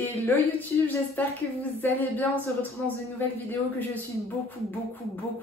Hello YouTube, j'espère que vous allez bien. On se retrouve dans une nouvelle vidéo que je suis beaucoup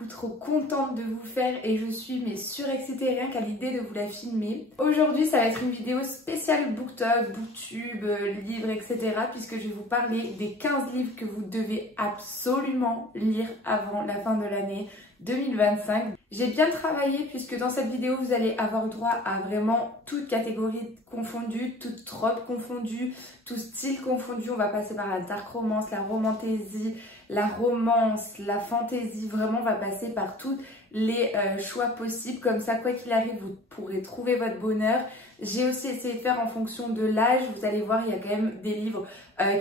trop contente de vous faire et je suis surexcitée rien qu'à l'idée de vous la filmer. Aujourd'hui ça va être une vidéo spéciale booktube, booktube, livres, etc. puisque je vais vous parler des 15 livres que vous devez absolument lire avant la fin de l'année 2025. J'ai bien travaillé puisque dans cette vidéo vous allez avoir le droit à vraiment toute catégorie confondue, toute trope confondue, tout style confondu. On va passer par la dark romance, la romantasy, la romance, la fantasy. Vraiment on va passer par tous les choix possibles. Comme ça quoi qu'il arrive vous pourrez trouver votre bonheur. J'ai aussi essayé de faire en fonction de l'âge. Vous allez voir il y a quand même des livres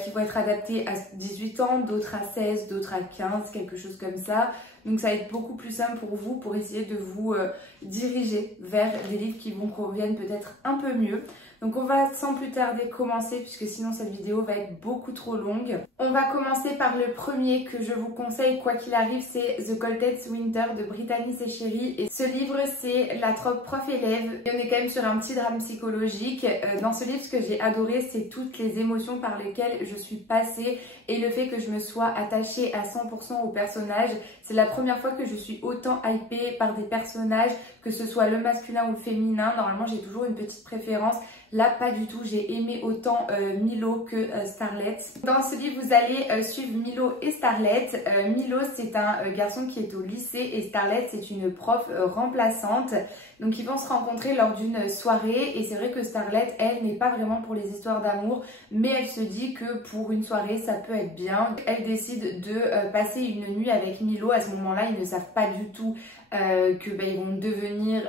qui vont être adaptés à 18 ans, d'autres à 16, d'autres à 15, quelque chose comme ça. Donc ça va être beaucoup plus simple pour vous pour essayer de vous diriger vers des livres qui vous conviennent peut-être un peu mieux. Donc on va sans plus tarder commencer puisque sinon cette vidéo va être beaucoup trop longue. On va commencer par le premier que je vous conseille quoi qu'il arrive, c'est The Coldest Winter de Brittany Seccheri. Et ce livre c'est la trope prof-élève. Et on est quand même sur un petit drame psychologique. Dans ce livre ce que j'ai adoré c'est toutes les émotions par lesquelles je suis passée et le fait que je me sois attachée à 100% au personnage. C'est la première fois que je suis autant hypée par des personnages, que ce soit le masculin ou le féminin. Normalement j'ai toujours une petite préférence. Là, pas du tout. J'ai aimé autant Milo que Starlet. Dans ce livre, vous allez suivre Milo et Starlet. Milo, c'est un garçon qui est au lycée et Starlet, c'est une prof remplaçante. Donc, ils vont se rencontrer lors d'une soirée. Et c'est vrai que Starlet, elle, n'est pas vraiment pour les histoires d'amour. Mais elle se dit que pour une soirée, ça peut être bien. Elle décide de passer une nuit avec Milo. À ce moment-là, ils ne savent pas du tout que ils vont devenir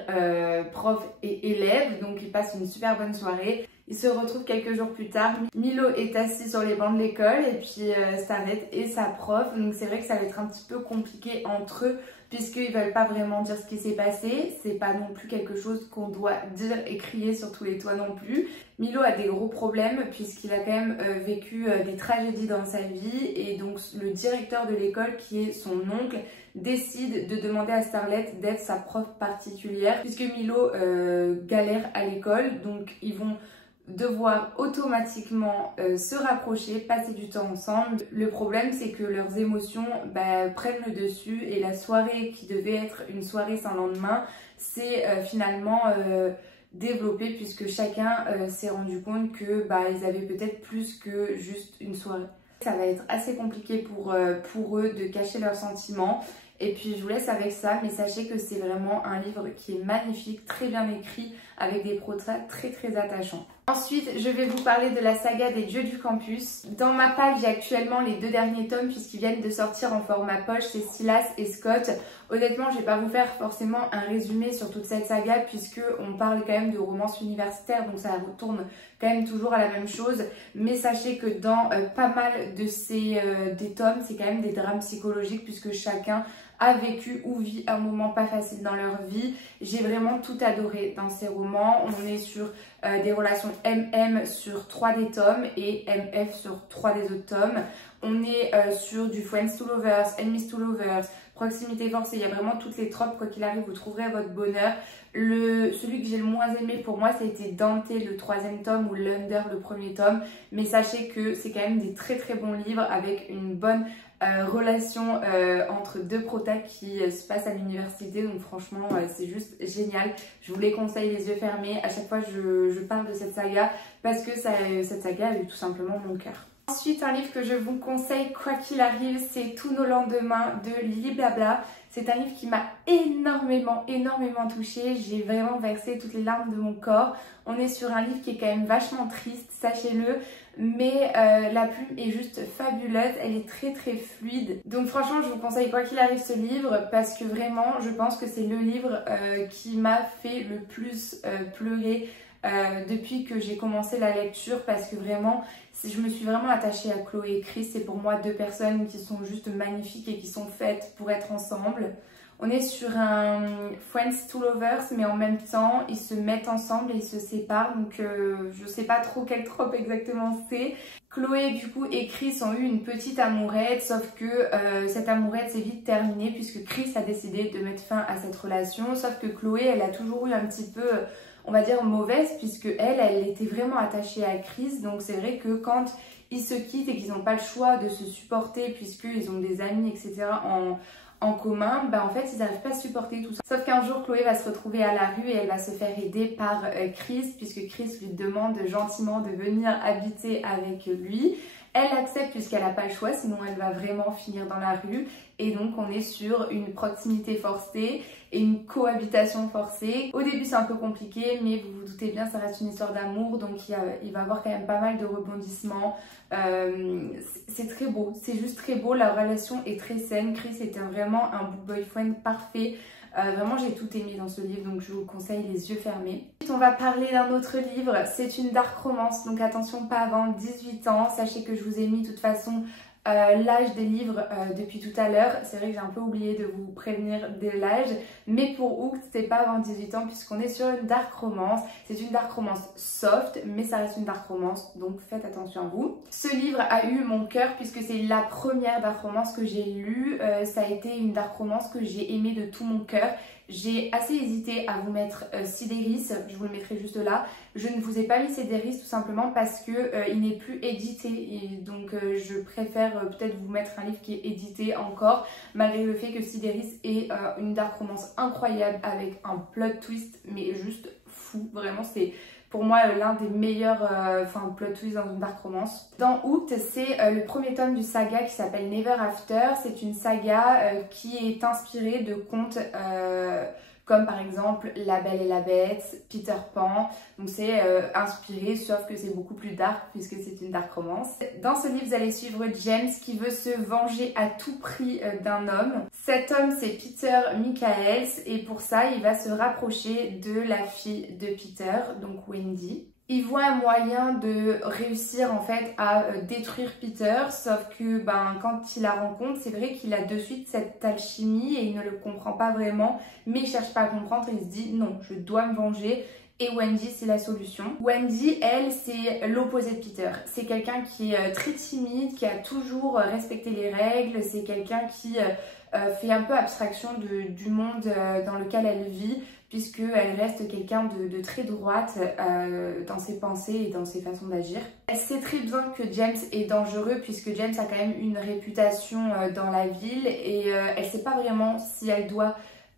prof et élève, donc ils passent une super bonne soirée. Ils se retrouvent quelques jours plus tard. Milo est assis sur les bancs de l'école et puis Starlet est sa prof. Donc c'est vrai que ça va être un petit peu compliqué entre eux puisqu'ils veulent pas vraiment dire ce qui s'est passé. C'est pas non plus quelque chose qu'on doit dire et crier sur tous les toits non plus. Milo a des gros problèmes puisqu'il a quand même vécu des tragédies dans sa vie et donc le directeur de l'école qui est son oncle décide de demander à Starlet d'être sa prof particulière puisque Milo galère à l'école, donc ils vont devoir automatiquement se rapprocher, passer du temps ensemble. Le problème c'est que leurs émotions prennent le dessus et la soirée qui devait être une soirée sans lendemain c'est finalement développée puisque chacun s'est rendu compte que ils avaient peut-être plus que juste une soirée. Ça va être assez compliqué pour eux de cacher leurs sentiments. Et puis je vous laisse avec ça, mais sachez que c'est vraiment un livre qui est magnifique, très bien écrit, avec des portraits très attachants. Ensuite, je vais vous parler de la saga des Dieux du Campus. Dans ma palle, j'ai actuellement les 2 derniers tomes puisqu'ils viennent de sortir en format poche, c'est Silas et Scott. Honnêtement, je vais pas vous faire forcément un résumé sur toute cette saga puisque on parle quand même de romance universitaire, donc ça retourne quand même toujours à la même chose. Mais sachez que dans pas mal de des tomes, c'est quand même des drames psychologiques puisque chacun a vécu ou vit un moment pas facile dans leur vie. J'ai vraiment tout adoré dans ces romans. On est sur des relations MM sur 3 des tomes et MF sur 3 des autres tomes. On est sur du Friends to Lovers, Enemies to Lovers, proximité forcée. Il y a vraiment toutes les tropes, quoi qu'il arrive, vous trouverez votre bonheur. Celui que j'ai le moins aimé pour moi, c'était Dante, le 3e tome, ou Lunder, le 1er tome. Mais sachez que c'est quand même des très bons livres avec une bonne relation entre 2 protas qui se passent à l'université. Donc franchement, c'est juste génial. Je vous les conseille les yeux fermés. À chaque fois, je parle de cette saga parce que cette saga a eu tout simplement mon cœur. Ensuite, un livre que je vous conseille quoi qu'il arrive, c'est Tous nos lendemains de Lily Blabla. C'est un livre qui m'a énormément touchée. J'ai vraiment versé toutes les larmes de mon corps. On est sur un livre qui est quand même vachement triste, sachez-le. Mais la plume est juste fabuleuse, elle est très fluide. Donc franchement, je vous conseille quoi qu'il arrive ce livre parce que vraiment, je pense que c'est le livre qui m'a fait le plus pleurer depuis que j'ai commencé la lecture parce que vraiment je me suis vraiment attachée à Chloé et Chris. C'est pour moi 2 personnes qui sont juste magnifiques et qui sont faites pour être ensemble. On est sur un Friends to Lovers mais en même temps ils se mettent ensemble et ils se séparent donc je sais pas trop quelle trope exactement c'est. Chloé du coup et Chris ont eu une petite amourette sauf que cette amourette s'est vite terminée puisque Chris a décidé de mettre fin à cette relation, sauf que Chloé elle a toujours eu un petit peu on va dire mauvaise puisque elle était vraiment attachée à Chris. Donc c'est vrai que quand ils se quittent et qu'ils n'ont pas le choix de se supporter puisqu'ils ont des amis, etc. en commun, en fait ils n'arrivent pas à supporter tout ça. Sauf qu'un jour Chloé va se retrouver à la rue et elle va se faire aider par Chris, puisque Chris lui demande gentiment de venir habiter avec lui. Elle accepte puisqu'elle n'a pas le choix, sinon elle va vraiment finir dans la rue. Et donc on est sur une proximité forcée et une cohabitation forcée. Au début c'est un peu compliqué, mais vous vous doutez bien, ça reste une histoire d'amour, donc il va y avoir quand même pas mal de rebondissements. C'est très beau, c'est juste très beau, la relation est très saine. Chris était vraiment un boyfriend parfait. Vraiment j'ai tout aimé dans ce livre, donc je vous conseille les yeux fermés. Ensuite on va parler d'un autre livre, c'est une dark romance, donc attention, pas avant 18 ans. Sachez que je vous ai mis de toute façon l'âge des livres depuis tout à l'heure. C'est vrai que j'ai un peu oublié de vous prévenir de l'âge, mais pour Hooked c'est pas avant 18 ans puisqu'on est sur une dark romance. C'est une dark romance soft, mais ça reste une dark romance, donc faites attention à vous. Ce livre a eu mon cœur puisque c'est la première dark romance que j'ai lue. Ça a été une dark romance que j'ai aimée de tout mon cœur. J'ai assez hésité à vous mettre Sidéris, je vous le mettrai juste là. Je ne vous ai pas mis Sidéris tout simplement parce que il n'est plus édité, et donc je préfère peut-être vous mettre un livre qui est édité encore, malgré le fait que Sidéris est une dark romance incroyable avec un plot twist mais juste fou. Vraiment c'est pour moi l'un des meilleurs plot twists dans une dark romance. Dans Hooked, c'est le premier tome du saga qui s'appelle Never After. C'est une saga qui est inspirée de contes comme par exemple La Belle et la Bête, Peter Pan. Donc c'est inspiré, sauf que c'est beaucoup plus dark puisque c'est une dark romance. Dans ce livre, vous allez suivre James qui veut se venger à tout prix d'un homme. Cet homme, c'est Peter Michaels, et pour ça, il va se rapprocher de la fille de Peter, donc Wendy. Il voit un moyen de réussir en fait à détruire Peter, sauf que quand il la rencontre, c'est vrai qu'il a de suite cette alchimie et il ne le comprend pas vraiment, mais il cherche pas à comprendre et il se dit non, je dois me venger. Et Wendy, c'est la solution. Wendy, elle, c'est l'opposé de Peter. C'est quelqu'un qui est très timide, qui a toujours respecté les règles. C'est quelqu'un qui fait un peu abstraction du monde dans lequel elle vit, puisqu'elle reste quelqu'un de très droite dans ses pensées et dans ses façons d'agir. Elle sait très bien que James est dangereux, puisque James a quand même une réputation dans la ville, et elle ne sait pas vraiment si elle doit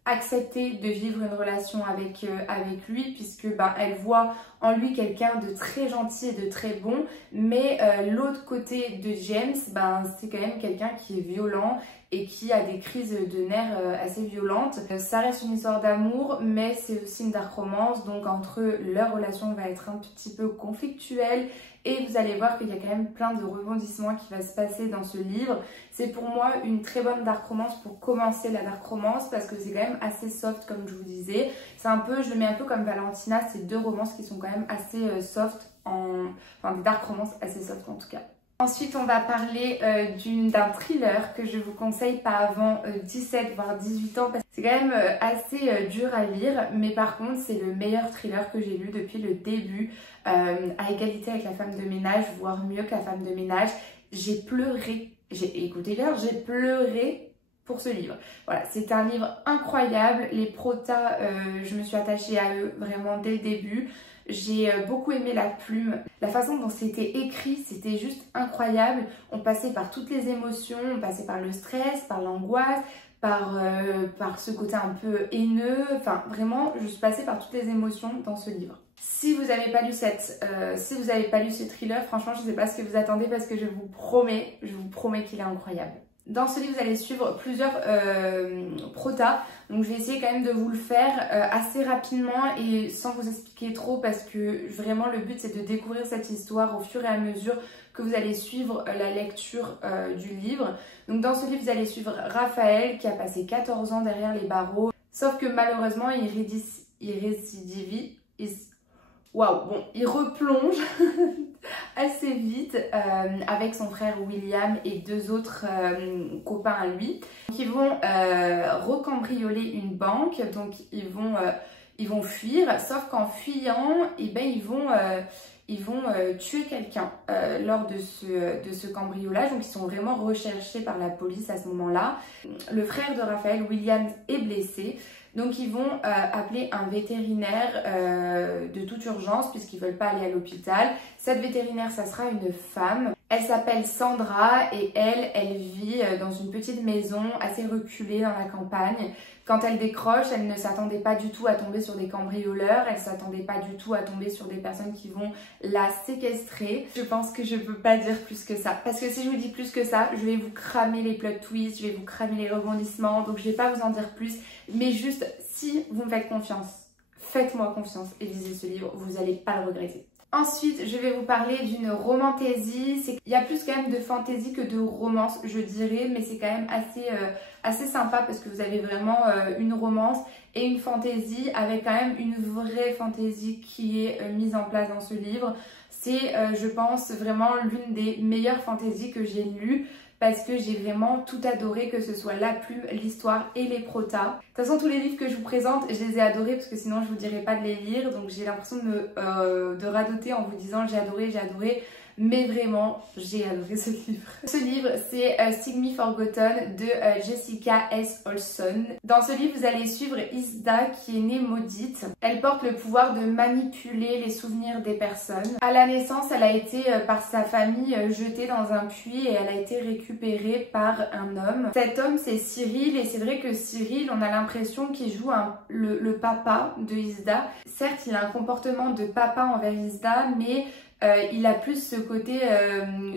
accepter de vivre une relation avec lui, puisque elle voit en lui quelqu'un de très gentil et de très bon, mais l'autre côté de James, c'est quand même quelqu'un qui est violent et qui a des crises de nerfs assez violentes. Ça reste une histoire d'amour, mais c'est aussi une dark romance, donc entre eux, leur relation va être un petit peu conflictuelle, et vous allez voir qu'il y a quand même plein de rebondissements qui va se passer dans ce livre. C'est pour moi une très bonne dark romance pour commencer la dark romance, parce que c'est quand même assez soft comme je vous disais. C'est un peu, je le mets un peu comme Valentina, c'est deux romances qui sont quand même assez soft, des dark romances assez soft en tout cas. Ensuite, on va parler d'un thriller que je vous conseille pas avant 17 voire 18 ans, parce que c'est quand même assez dur à lire, mais par contre c'est le meilleur thriller que j'ai lu depuis le début, à égalité avec La Femme de ménage, voire mieux que La Femme de ménage. J'ai pleuré, écoutez-le, j'ai pleuré pour ce livre. Voilà, c'est un livre incroyable. Les protas, je me suis attachée à eux vraiment dès le début. J'ai beaucoup aimé la plume, la façon dont c'était écrit, c'était juste incroyable. On passait par toutes les émotions, on passait par le stress, par l'angoisse, par ce côté un peu haineux. Enfin, vraiment, je suis passée par toutes les émotions dans ce livre. Si vous n'avez pas lu ce thriller, franchement, je ne sais pas ce que vous attendez, parce que je vous promets qu'il est incroyable. Dans ce livre, vous allez suivre plusieurs protas, donc je vais essayer quand même de vous le faire assez rapidement et sans vous expliquer trop, parce que vraiment le but c'est de découvrir cette histoire au fur et à mesure que vous allez suivre la lecture du livre. Donc dans ce livre, vous allez suivre Raphaël qui a passé 14 ans derrière les barreaux, sauf que malheureusement il replonge assez vite avec son frère William et deux autres copains à lui. Donc ils vont recambrioler une banque, donc ils vont fuir, sauf qu'en fuyant, ils vont tuer quelqu'un lors de ce cambriolage. Donc ils sont vraiment recherchés par la police à ce moment-là. Le frère de Raphaël, William, est blessé. Donc ils vont appeler un vétérinaire de toute urgence, puisqu'ils ne veulent pas aller à l'hôpital. Cette vétérinaire, ça sera une femme. Elle s'appelle Sandra et elle vit dans une petite maison assez reculée dans la campagne. Quand elle décroche, elle ne s'attendait pas du tout à tomber sur des cambrioleurs, elle ne s'attendait pas du tout à tomber sur des personnes qui vont la séquestrer. Je pense que je ne peux pas dire plus que ça, parce que si je vous dis plus que ça, je vais vous cramer les plot twists, je vais vous cramer les rebondissements, donc je ne vais pas vous en dire plus, mais juste si vous me faites confiance, faites-moi confiance et lisez ce livre, vous n'allez pas le regretter. Ensuite, je vais vous parler d'une romantaisie. Il y a plus quand même de fantaisie que de romance, je dirais, mais c'est quand même assez sympa parce que vous avez vraiment une romance et une fantaisie avec quand même une vraie fantaisie qui est mise en place dans ce livre. C'est, je pense, vraiment l'une des meilleures fantaisies que j'ai lues, parce que j'ai vraiment tout adoré, que ce soit la plume, l'histoire et les protas. De toute façon, tous les livres que je vous présente, je les ai adorés parce que sinon je vous dirais pas de les lire. Donc j'ai l'impression de radoter en vous disant j'ai adoré. Mais vraiment, j'ai adoré ce livre. Ce livre, c'est Seek Me Forgotten de Jessica S. Olson. Dans ce livre, vous allez suivre Isda qui est née maudite. Elle porte le pouvoir de manipuler les souvenirs des personnes. À la naissance, elle a été par sa famille jetée dans un puits et elle a été récupérée par un homme. Cet homme, c'est Cyril, et c'est vrai que Cyril, on a l'impression qu'il joue le papa de Isda. Certes, il a un comportement de papa envers Isda, mais il a plus ce côté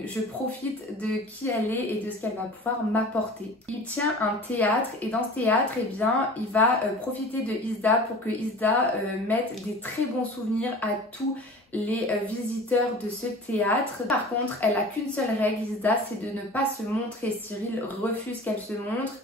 je profite de qui elle est et de ce qu'elle va pouvoir m'apporter. Il tient un théâtre et dans ce théâtre, eh bien, il va profiter de Isda pour que Isda mette des très bons souvenirs à tous les visiteurs de ce théâtre. Par contre, elle n'a qu'une seule règle, Isda, c'est de ne pas se montrer. Cyril refuse qu'elle se montre,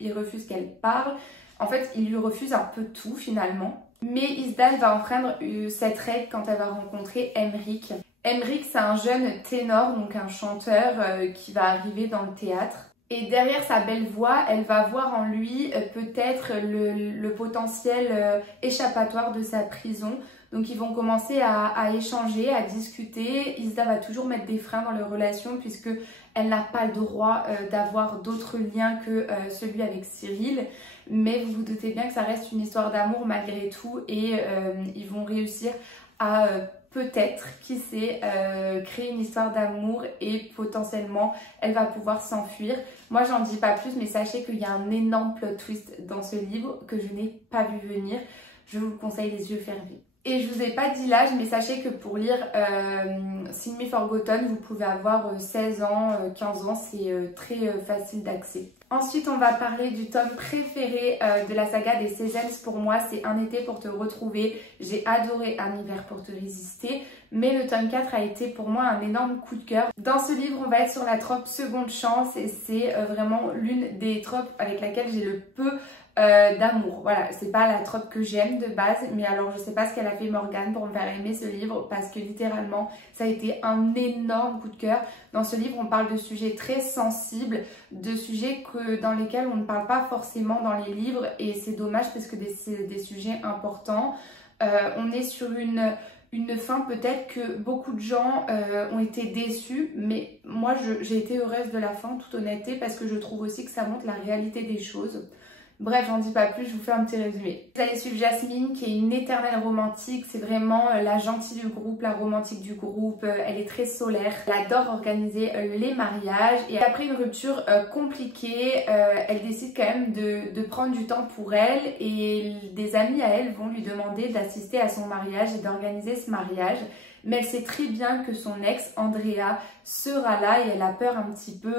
il refuse qu'elle parle. En fait, il lui refuse un peu tout finalement. Mais Isda va enfreindre cette règle quand elle va rencontrer Emric. Emric, c'est un jeune ténor, donc un chanteur qui va arriver dans le théâtre. Et derrière sa belle voix, elle va voir en lui peut-être le potentiel échappatoire de sa prison. Donc ils vont commencer à échanger, à discuter. Isda va toujours mettre des freins dans leur relation puisque elle n'a pas le droit d'avoir d'autres liens que celui avec Cyril. Mais vous vous doutez bien que ça reste une histoire d'amour malgré tout et ils vont réussir à peut-être, qui sait, créer une histoire d'amour et potentiellement elle va pouvoir s'enfuir. Moi j'en dis pas plus, mais sachez qu'il y a un énorme plot twist dans ce livre que je n'ai pas vu venir. Je vous le conseille les yeux fermés. Et je vous ai pas dit l'âge, mais sachez que pour lire Seek Me Forgotten, vous pouvez avoir 16 ans, 15 ans, c'est très facile d'accès. Ensuite, on va parler du tome préféré de la saga des Seasons pour moi, c'est Un été pour te retrouver. J'ai adoré Un hiver pour te résister, mais le tome 4 a été pour moi un énorme coup de cœur. Dans ce livre, on va être sur la trope seconde chance et c'est vraiment l'une des tropes avec laquelle j'ai le peu d'amour. Voilà, c'est pas la trope que j'aime de base, mais alors je sais pas ce qu'elle a fait Morgane pour me faire aimer ce livre parce que littéralement ça a été un énorme coup de cœur. Dans ce livre, on parle de sujets très sensibles, de sujets dans lesquels on ne parle pas forcément dans les livres et c'est dommage parce que c'est des sujets importants. On est sur une fin peut-être que beaucoup de gens ont été déçus, mais moi j'ai été heureuse de la fin, toute honnêteté, parce que je trouve aussi que ça montre la réalité des choses. Bref, j'en dis pas plus, je vous fais un petit résumé. Vous allez suivre Jasmine qui est une éternelle romantique, c'est vraiment la gentille du groupe, la romantique du groupe, elle est très solaire, elle adore organiser les mariages et après une rupture compliquée, elle décide quand même de prendre du temps pour elle et des amis à elle vont lui demander d'assister à son mariage et d'organiser ce mariage. Mais elle sait très bien que son ex, Andrea, sera là et elle a peur un petit peu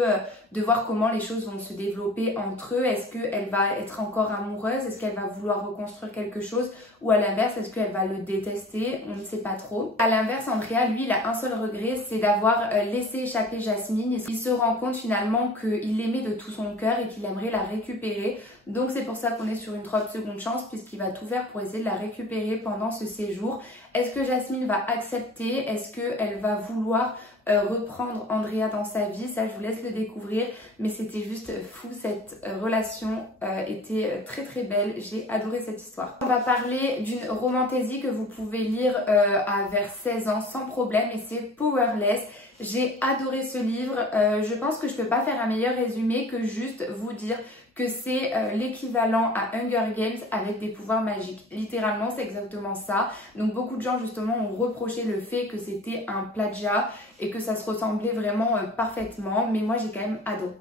de voir comment les choses vont se développer entre eux. Est-ce qu'elle va être encore amoureuse? Est-ce qu'elle va vouloir reconstruire quelque chose? Ou à l'inverse, est-ce qu'elle va le détester? On ne sait pas trop. À l'inverse, Andrea, lui, il a un seul regret, c'est d'avoir laissé échapper Jasmine. Il se rend compte finalement qu'il l'aimait de tout son cœur et qu'il aimerait la récupérer. Donc c'est pour ça qu'on est sur une trope seconde chance puisqu'il va tout faire pour essayer de la récupérer pendant ce séjour. Est-ce que Jasmine va accepter? Est-ce qu'elle va vouloir reprendre Andrea dans sa vie? Ça, je vous laisse le découvrir. Mais c'était juste fou, cette relation était très très belle. J'ai adoré cette histoire. On va parler d'une romantaisie que vous pouvez lire vers 16 ans sans problème et c'est Powerless. J'ai adoré ce livre, je pense que je peux pas faire un meilleur résumé que juste vous dire que c'est l'équivalent à Hunger Games avec des pouvoirs magiques. Littéralement, c'est exactement ça. Donc beaucoup de gens justement ont reproché le fait que c'était un plagiat et que ça se ressemblait vraiment parfaitement. Mais moi, j'ai quand même adoré.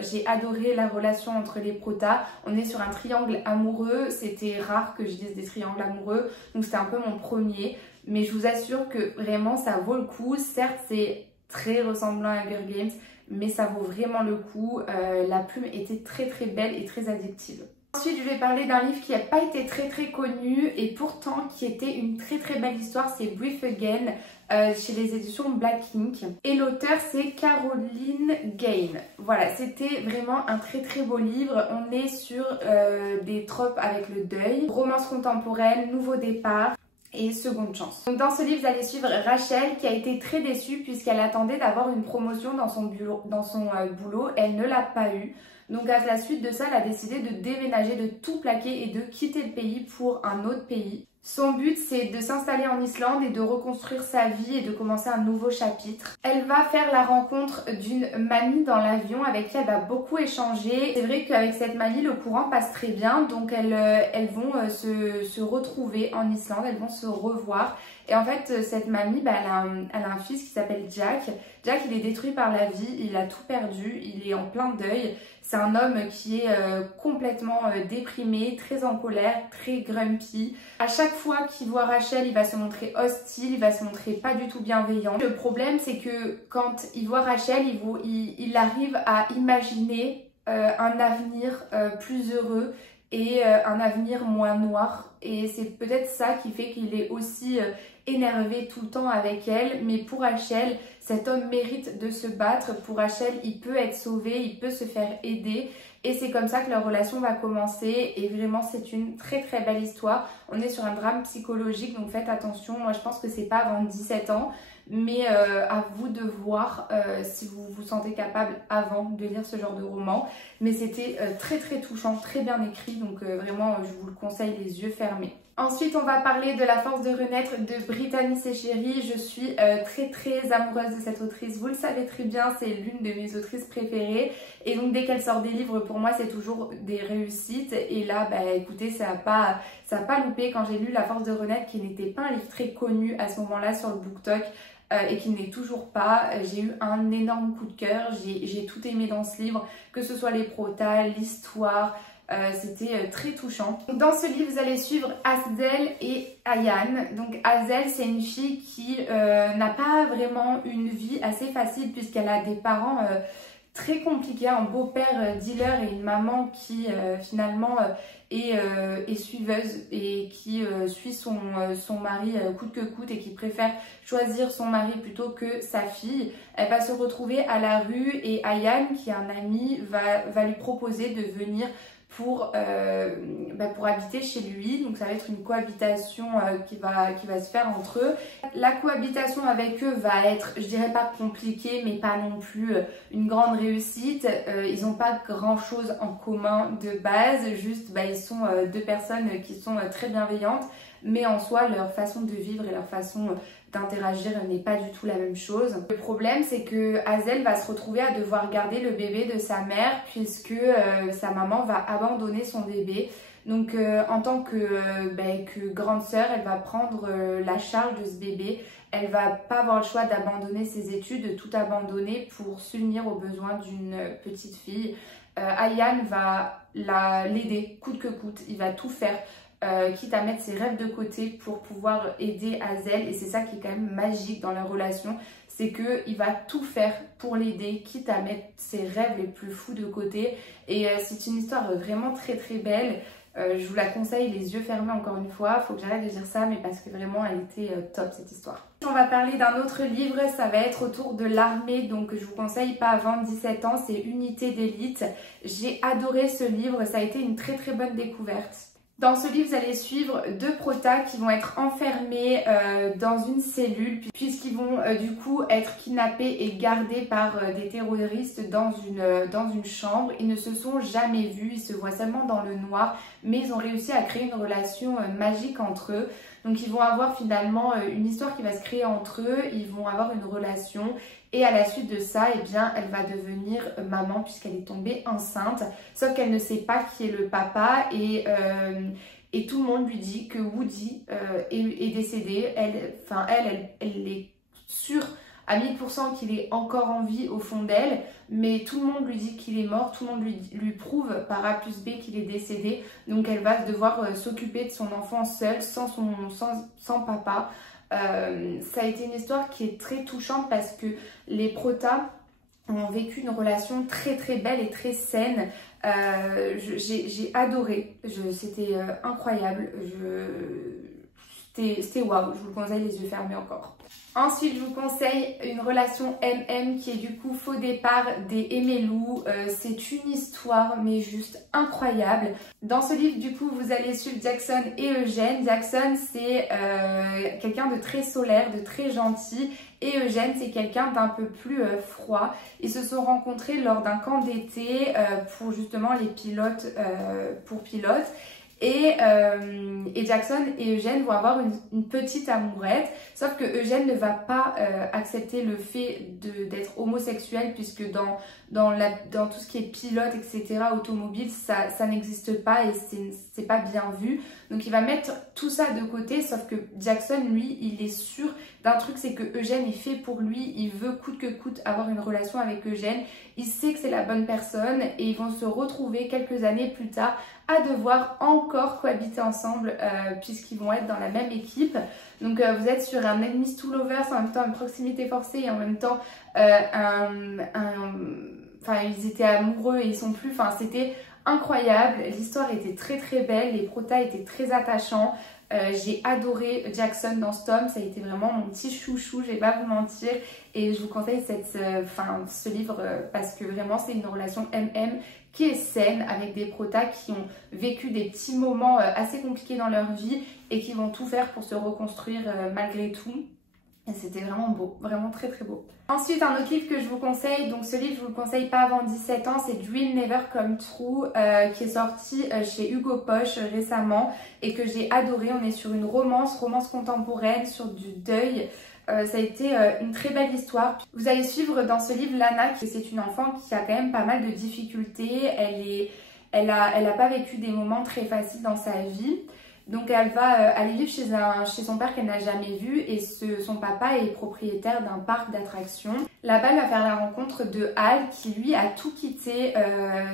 J'ai adoré la relation entre les protas. On est sur un triangle amoureux. C'était rare que je dise des triangles amoureux. Donc c'était un peu mon premier. Mais je vous assure que vraiment, ça vaut le coup. Certes, c'est très ressemblant à Hunger Games, mais ça vaut vraiment le coup. La plume était très très belle et très addictive. Ensuite, je vais parler d'un livre qui n'a pas été très connu et pourtant qui était une très belle histoire. C'est Breathe Again chez les éditions Black Ink. Et l'auteur, c'est Caroline Gain. Voilà, c'était vraiment un très beau livre. On est sur des tropes avec le deuil, romance contemporaine, nouveau départ et seconde chance. Donc dans ce livre, vous allez suivre Rachel qui a été très déçue puisqu'elle attendait d'avoir une promotion dans son boulot. Elle ne l'a pas eu. Donc à la suite de ça, elle a décidé de déménager, de tout plaquer et de quitter le pays pour un autre pays. Son but, c'est de s'installer en Islande et de reconstruire sa vie et de commencer un nouveau chapitre. Elle va faire la rencontre d'une mamie dans l'avion avec qui elle va beaucoup échanger. C'est vrai qu'avec cette mamie, le courant passe très bien, donc elles vont se retrouver en Islande, elles vont se revoir. Et en fait, cette mamie, elle a un fils qui s'appelle Jack. Jack, il est détruit par la vie, il a tout perdu, il est en plein deuil. C'est un homme qui est complètement déprimé, très en colère, très grumpy. À chaque fois qu'il voit Rachel, il va se montrer hostile, il va se montrer pas du tout bienveillant. Le problème, c'est que quand il voit Rachel, il arrive à imaginer un avenir plus heureux et un avenir moins noir. Et c'est peut-être ça qui fait qu'il est aussi énervé tout le temps avec elle. Mais pour Rachel, cet homme mérite de se battre. Pour Rachel, il peut être sauvé, il peut se faire aider. Et c'est comme ça que leur relation va commencer. Et vraiment, c'est une très belle histoire. On est sur un drame psychologique, donc faites attention. Moi, je pense que c'est pas avant 17 ans. Mais à vous de voir si vous vous sentez capable avant de lire ce genre de roman. Mais c'était très touchant, très bien écrit. Donc vraiment, je vous le conseille les yeux fermés. Ensuite, on va parler de La force de renaître de Brittany Sechéry. Je suis très amoureuse de cette autrice. Vous le savez très bien, c'est l'une de mes autrices préférées. Et donc, dès qu'elle sort des livres, pour moi, c'est toujours des réussites. Et là, écoutez, ça a pas loupé. Quand j'ai lu La force de renaître, qui n'était pas un livre très connu à ce moment-là sur le BookTok, et qui n'est toujours pas, j'ai eu un énorme coup de cœur. J'ai tout aimé dans ce livre, que ce soit les protas, l'histoire. C'était très touchant. Dans ce livre, vous allez suivre Hazel et Ayane. Donc Hazel, c'est une fille qui n'a pas vraiment une vie assez facile puisqu'elle a des parents très compliqués, un beau-père dealer et une maman qui finalement est suiveuse et qui suit son mari coûte que coûte et qui préfère choisir son mari plutôt que sa fille. Elle va se retrouver à la rue et Ayane, qui est un ami, va lui proposer de venir pour habiter chez lui. Donc ça va être une cohabitation qui va se faire entre eux. La cohabitation avec eux va être, je dirais pas compliquée, mais pas non plus une grande réussite. Ils n'ont pas grand chose en commun de base, juste ils sont deux personnes qui sont très bienveillantes, mais en soi leur façon de vivre et leur façon d'interagir n'est pas du tout la même chose. Le problème, c'est que Hazel va se retrouver à devoir garder le bébé de sa mère puisque sa maman va abandonner son bébé. Donc en tant que grande sœur, elle va prendre la charge de ce bébé. Elle va pas avoir le choix d'abandonner ses études, de tout abandonner pour s'unir aux besoins d'une petite fille. Ayane va l'aider coûte que coûte, il va tout faire. Quitte à mettre ses rêves de côté pour pouvoir aider Hazel, et c'est ça qui est quand même magique dans leur relation, c'est qu'il va tout faire pour l'aider, quitte à mettre ses rêves les plus fous de côté. Et c'est une histoire vraiment très belle. Je vous la conseille les yeux fermés encore une fois. Faut que j'arrête de dire ça, mais parce que vraiment elle était top cette histoire. On va parler d'un autre livre, ça va être autour de l'armée, donc je vous conseille pas avant 17 ans, c'est Unité d'élite. J'ai adoré ce livre, ça a été une très bonne découverte. Dans ce livre, vous allez suivre deux protas qui vont être enfermés dans une cellule puisqu'ils vont du coup être kidnappés et gardés par des terroristes dans une chambre. Ils ne se sont jamais vus, ils se voient seulement dans le noir, mais ils ont réussi à créer une relation magique entre eux. Donc ils vont avoir finalement une histoire qui va se créer entre eux, ils vont avoir une relation et à la suite de ça, eh bien, elle va devenir maman puisqu'elle est tombée enceinte. Sauf qu'elle ne sait pas qui est le papa et tout le monde lui dit que Woody est décédé. Elle est sûre à 1000% qu'il est encore en vie au fond d'elle, mais tout le monde lui dit qu'il est mort, tout le monde lui prouve par A plus B qu'il est décédé, donc elle va devoir s'occuper de son enfant seule, sans papa. Ça a été une histoire qui est très touchante parce que les protas ont vécu une relation très très belle et très saine. J'ai adoré, c'était incroyable, c'était waouh, je vous le conseille les yeux fermés encore. Ensuite, je vous conseille une relation MM qui est du coup Faux départ des Emelu. C'est une histoire mais juste incroyable. Dans ce livre, du coup, vous allez suivre Jackson et Eugène. Jackson, c'est quelqu'un de très solaire, de très gentil. Et Eugène, c'est quelqu'un d'un peu plus froid. Ils se sont rencontrés lors d'un camp d'été pour justement les pilotes, pour pilotes. Et Jackson et Eugène vont avoir une petite amourette, sauf que Eugène ne va pas accepter le fait d'être homosexuel puisque dans tout ce qui est pilote, etc., automobile, ça n'existe pas et c'est pas bien vu. Donc il va mettre tout ça de côté, sauf que Jackson, lui, il est sûr d'un truc, c'est que Eugène est fait pour lui, il veut coûte que coûte avoir une relation avec Eugène, il sait que c'est la bonne personne et ils vont se retrouver quelques années plus tard à devoir encore cohabiter ensemble puisqu'ils vont être dans la même équipe. Donc vous êtes sur un enemies to lovers, en même temps une proximité forcée et en même temps ils étaient amoureux et ils sont plus, c'était incroyable, l'histoire était très très belle, les protas étaient très attachants. J'ai adoré Jackson dans ce tome, ça a été vraiment mon petit chouchou, je vais pas vous mentir, et je vous conseille ce livre parce que vraiment c'est une relation MM qui est saine avec des protas qui ont vécu des petits moments assez compliqués dans leur vie et qui vont tout faire pour se reconstruire malgré tout. Et c'était vraiment beau, vraiment très très beau. Ensuite, un autre livre que je vous conseille, donc ce livre je vous le conseille pas avant 17 ans, c'est Dream Never Come True qui est sorti chez Hugo Poche récemment et que j'ai adoré. On est sur une romance contemporaine, sur du deuil. Ça a été une très belle histoire. Vous allez suivre dans ce livre Lana, qui c'est une enfant qui a quand même pas mal de difficultés. Elle a pas vécu des moments très faciles dans sa vie. Donc elle va aller vivre chez son père qu'elle n'a jamais vu et son papa est propriétaire d'un parc d'attractions. Là-bas, elle va faire la rencontre de Hal qui lui a tout quitté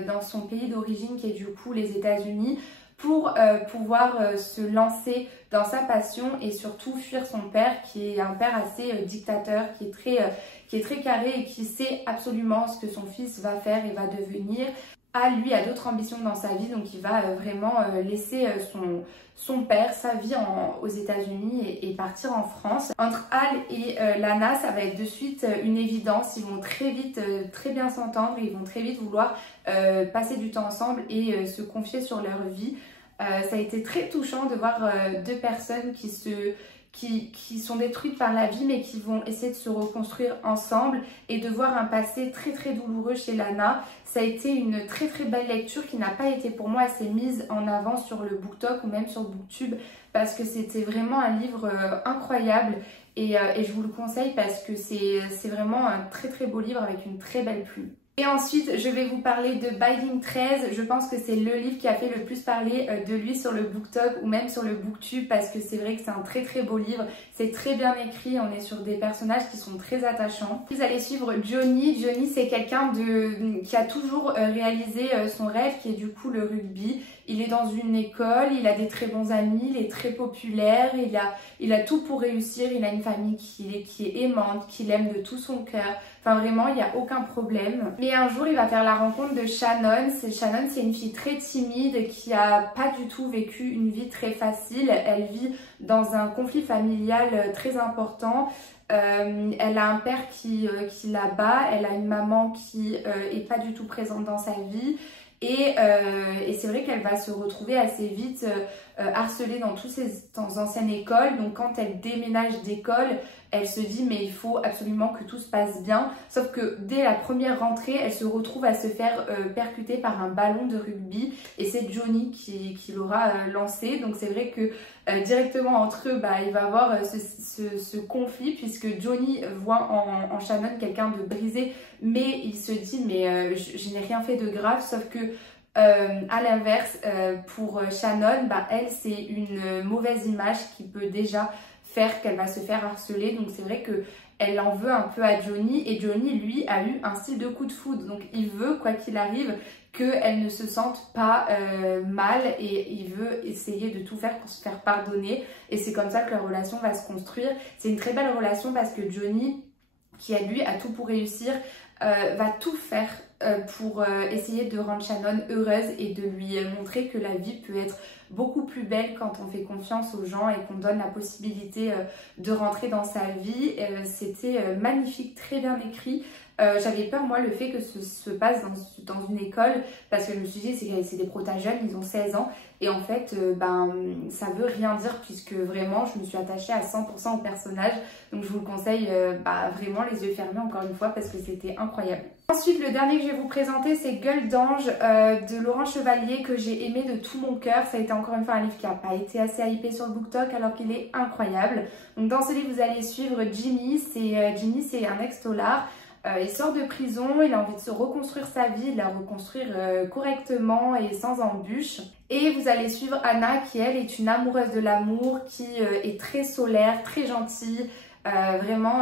dans son pays d'origine qui est du coup les États-Unis pour pouvoir se lancer dans sa passion et surtout fuir son père qui est un père assez dictateur, qui est très carré et qui sait absolument ce que son fils va faire et va devenir. Hal, lui, a d'autres ambitions dans sa vie, donc il va vraiment laisser son père, sa vie aux États-Unis et partir en France. Entre Hal et Lana, ça va être de suite une évidence. Ils vont très vite, très bien s'entendre. Ils vont très vite vouloir passer du temps ensemble et se confier sur leur vie. Ça a été très touchant de voir deux personnes qui sont détruites par la vie mais qui vont essayer de se reconstruire ensemble et de voir un passé très très douloureux chez Lana. Ça a été une très très belle lecture qui n'a pas été pour moi assez mise en avant sur le BookTok ou même sur Booktube parce que c'était vraiment un livre incroyable et je vous le conseille parce que c'est vraiment un très très beau livre avec une très belle plume. Et ensuite, je vais vous parler de Binding 13. Je pense que c'est le livre qui a fait le plus parler de lui sur le BookTok ou même sur le BookTube parce que c'est vrai que c'est un très très beau livre. C'est très bien écrit, on est sur des personnages qui sont très attachants. Vous allez suivre Johnny. Johnny, c'est quelqu'un qui a toujours réalisé son rêve qui est du coup le rugby. Il est dans une école, il a des très bons amis, il est très populaire, il a tout pour réussir, il a une famille qui est aimante, qui l'aime de tout son cœur. Enfin vraiment, il n'y a aucun problème. Mais un jour, il va faire la rencontre de Shannon. Shannon, c'est une fille très timide qui a pas du tout vécu une vie très facile. Elle vit dans un conflit familial très important. Elle a un père qui la bat, elle a une maman qui est pas du tout présente dans sa vie. Et c'est vrai qu'elle va se retrouver assez vite harcelée dans toutes ses anciennes écoles. Donc quand elle déménage d'école, elle se dit mais il faut absolument que tout se passe bien. Sauf que dès la première rentrée, elle se retrouve à se faire percuter par un ballon de rugby. Et c'est Johnny qui l'aura lancé. Donc c'est vrai que directement entre eux, il va y avoir ce conflit, puisque Johnny voit en Shannon quelqu'un de brisé. Mais il se dit mais je n'ai rien fait de grave. Sauf que à l'inverse, pour Shannon, elle, c'est une mauvaise image qui peut déjà faire qu'elle va se faire harceler. Donc c'est vrai que elle en veut un peu à Johnny, et Johnny, lui, a eu un style de coup de foudre. Donc il veut, quoi qu'il arrive, qu'elle ne se sente pas mal, et il veut essayer de tout faire pour se faire pardonner. Et c'est comme ça que leur relation va se construire. C'est une très belle relation parce que Johnny, qui lui a tout pour réussir, va tout faire pour essayer de rendre Shannon heureuse et de lui montrer que la vie peut être beaucoup plus belle quand on fait confiance aux gens et qu'on donne la possibilité de rentrer dans sa vie. C'était magnifique, très bien écrit. J'avais peur, moi, le fait que ce se passe dans une école, parce que je me suis dit c'est des protas jeunes, ils ont 16 ans, et en fait ça veut rien dire, puisque vraiment je me suis attachée à 100% au personnage. Donc je vous le conseille vraiment les yeux fermés, encore une fois, parce que c'était incroyable. Ensuite, le dernier que je vais vous présenter, c'est Gueule d'ange de Laurent Chevalier, que j'ai aimé de tout mon cœur. Ça a été encore une fois un livre qui n'a pas été assez hypé sur le BookTok, alors qu'il est incroyable. Donc dans ce livre, vous allez suivre Jimmy. Jimmy, c'est un ex-tolard. Il sort de prison, il a envie de se reconstruire sa vie, de la reconstruire correctement et sans embûches. Et vous allez suivre Anna, qui elle est une amoureuse de l'amour, qui est très solaire, très gentille. Vraiment,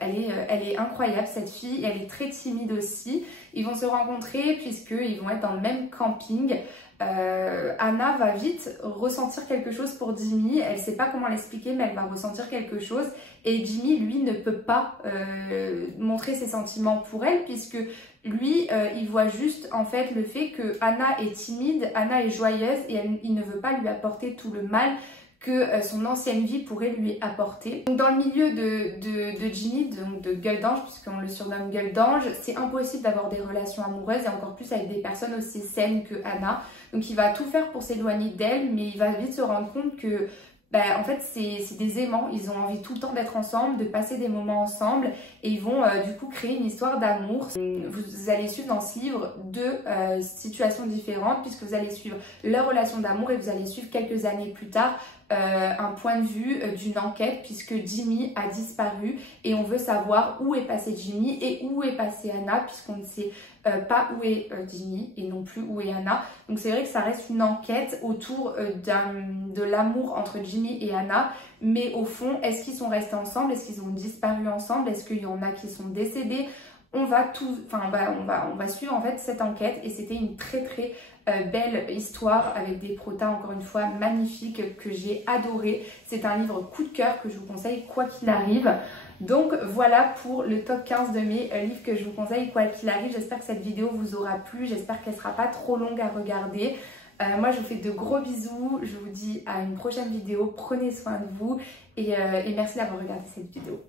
elle est incroyable, cette fille. Elle est très timide aussi. Ils vont se rencontrer puisqu'ils vont être dans le même camping. Anna va vite ressentir quelque chose pour Jimmy. Elle ne sait pas comment l'expliquer, mais elle va ressentir quelque chose. Et Jimmy, lui, ne peut pas montrer ses sentiments pour elle, puisque lui, il voit juste en fait le fait que Anna est timide, Anna est joyeuse, et il ne veut pas lui apporter tout le mal que son ancienne vie pourrait lui apporter. Donc dans le milieu de Jimmy, donc de Gueule d'ange, puisqu'on le surnomme Gueule d'ange, c'est impossible d'avoir des relations amoureuses, et encore plus avec des personnes aussi saines que Anna. Donc il va tout faire pour s'éloigner d'elle, mais il va vite se rendre compte que en fait c'est des aimants, ils ont envie tout le temps d'être ensemble, de passer des moments ensemble, et ils vont du coup créer une histoire d'amour. Vous allez suivre dans ce livre deux situations différentes, puisque vous allez suivre leur relation d'amour, et vous allez suivre quelques années plus tard un point de vue d'une enquête, puisque Jimmy a disparu et on veut savoir où est passé Jimmy et où est passée Anna, puisqu'on ne sait pas où est Jimmy et non plus où est Anna. Donc c'est vrai que ça reste une enquête autour de l'amour entre Jimmy et Anna, mais au fond, est-ce qu'ils sont restés ensemble, est-ce qu'ils ont disparu ensemble, est-ce qu'il y en a qui sont décédés? On va suivre en fait cette enquête, et c'était une très belle histoire avec des protas encore une fois magnifiques que j'ai adoré. C'est un livre coup de cœur que je vous conseille quoi qu'il arrive. Donc voilà pour le top 15 de mes livres que je vous conseille quoi qu'il arrive. J'espère que cette vidéo vous aura plu, j'espère qu'elle ne sera pas trop longue à regarder. Moi je vous fais de gros bisous, je vous dis à une prochaine vidéo, prenez soin de vous, et merci d'avoir regardé cette vidéo.